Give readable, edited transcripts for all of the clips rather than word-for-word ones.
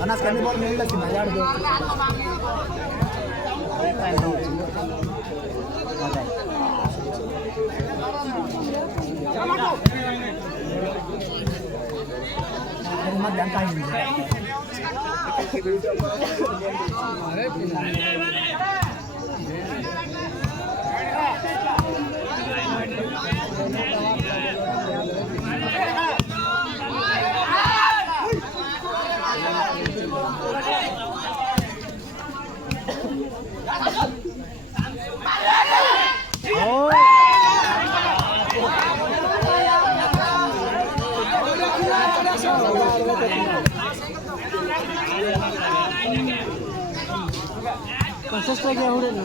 अनाज करने बहुत मिल लगती है यार दो मत जानता ही सस्ता क्या हो रहा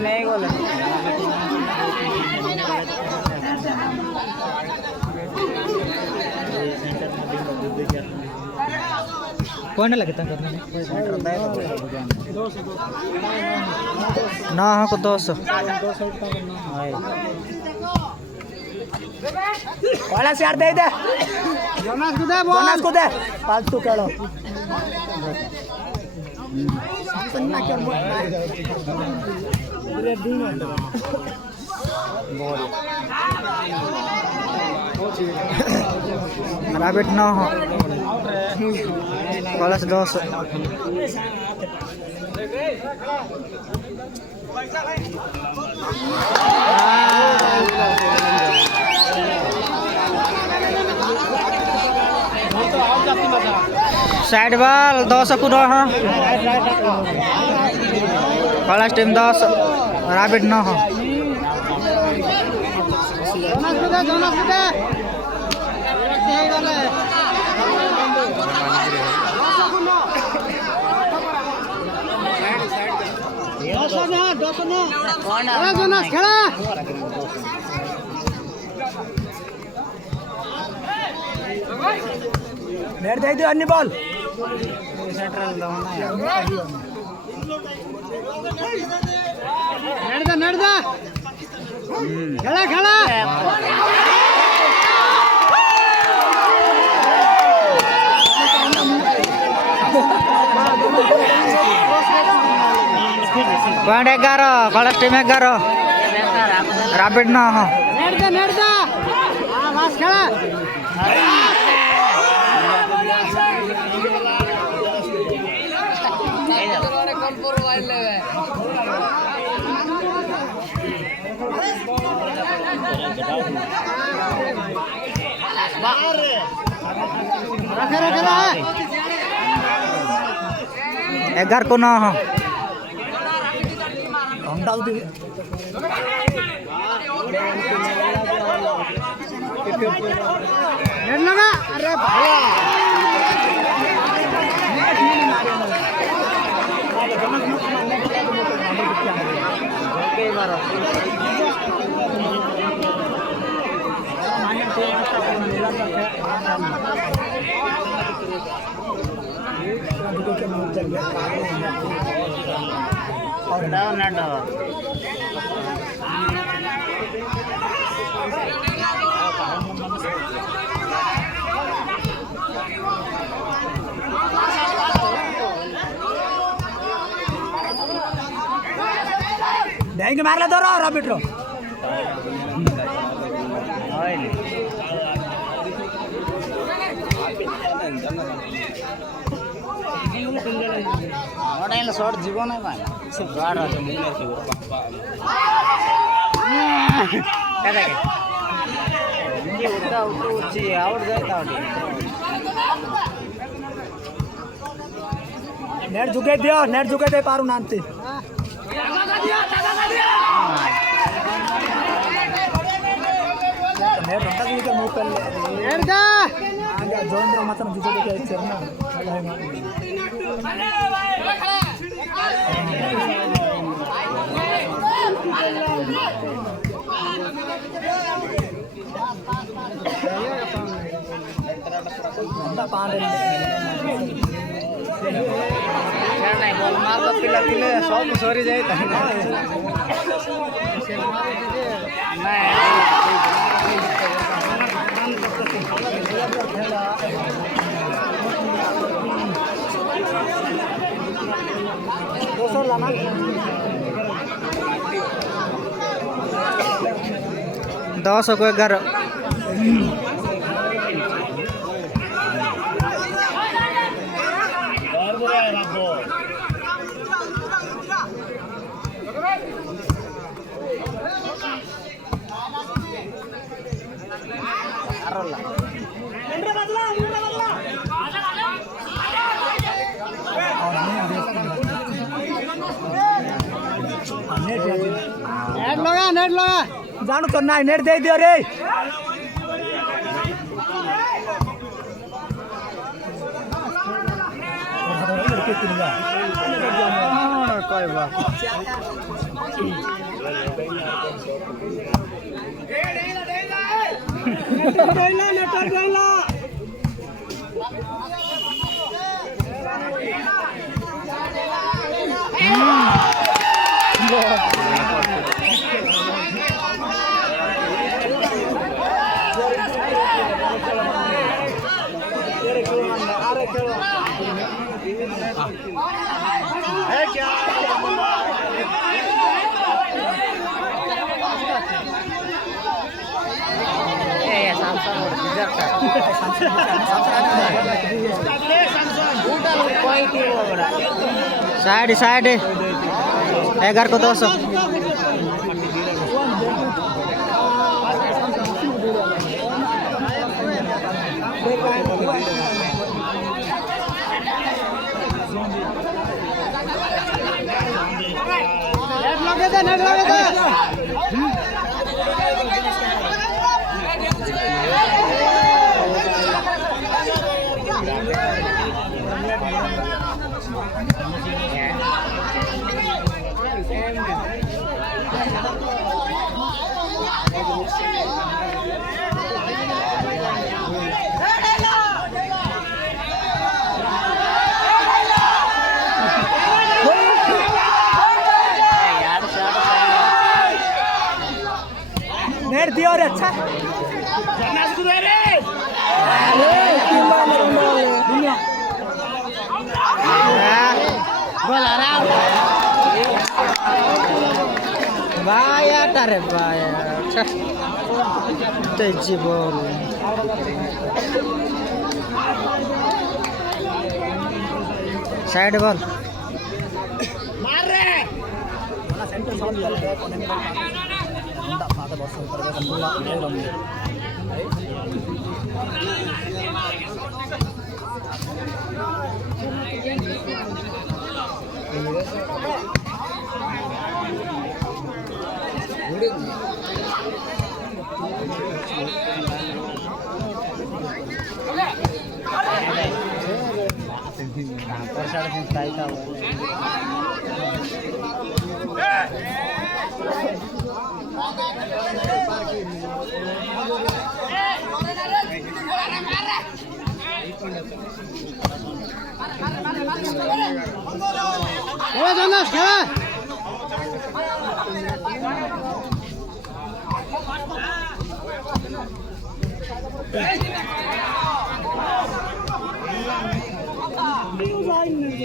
नहीं बोला कौन लगता करने ना को 200 वाला से दे दे बोनस को दे फालतू करो रैबिट ना हो वाला से 200 साइड बॉल 200 को हाँ फर्स्ट टीम 10 रैबिट ना हो नेट दे अन्य बॉल नड्दा खेला खेला पॉइंट 11 फर्स्ट टीम 11 रैबिट ना हो नड्दा बस खेला एगार को ना हो लगा अरे भाई बैंक मारला दो रॉबिट रो मोटा शॉट जीव ना आउट जाए नेट झुके दे पारू नानते नेट रंटा के मूव कर ले नेट दा आगे जोन रो मात्र जुटे के चरना बॉल मार पिला पिले सब सरी जाए दस को 11 नेट लगा जानो तो ना नेट दे दियो रे कोई बात साइड साइड 11 को 200 नेट लगे दे नेट दियो रे अच्छा बाया तारे बाया अच्छा तेजी बॉल साइड बॉल मार रे वाला सेंटर शॉट चल रहा है कोने में अंडा फाटा बॉस ऊपर का संभला नहीं रम ಸಾಕು